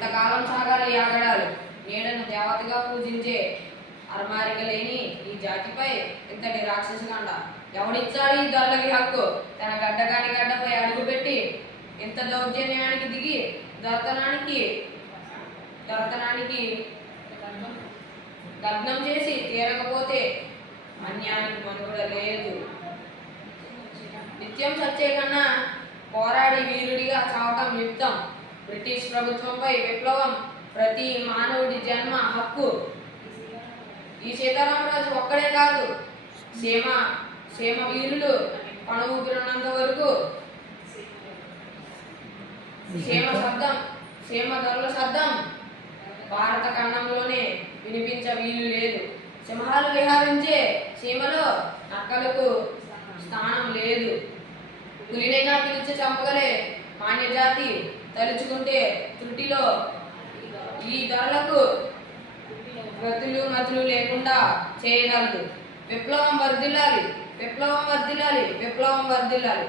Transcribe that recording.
ఎంతకాలం సాగాలి ఈ ఆగడాలు? నీడను దేవతగా పూజించే అరమారిక లేని ఈ జాతిపై ఇంతటి రాక్షసగండ ఎవడిచ్చాడు ఈ దొరలకి హక్కు? తన గడ్డగాని గడ్డపై అడుగుపెట్టి ఇంత దౌర్జన్యానికి దిగి దొరతనానికి దగ్నం చేసి తీరకపోతే అన్యానికి మనుగడ లేదు. నిత్యం సచ్చే కన్నా పోరాడి వీరుడిగా చావటం యుక్తం. బ్రిటిష్ ప్రభుత్వంపై విప్లవం ప్రతి మానవుడి జన్మ హక్కు. ఈ సీతారామరాజు ఒక్కడే కాదు, సీమ వీరులు పణ ఊపిరినంత వరకు సీమ ధరల శబ్దం భారత ఖండంలోనే వినిపించ వీలు లేదు. సింహాలు విహారించే సీమలో నక్కలకు స్థానం లేదు. పులినైనా పిలిచి చంపగలే మాన్యజాతి తలుచుకుంటే త్రుటిలో ఈ ధరలకు గతులు మతులు లేకుండా చేయగలదు. విప్లవం వర్ధిల్లాలి, విప్లవం వర్ధిల్లాలి, విప్లవం వర్ధిల్లాలి.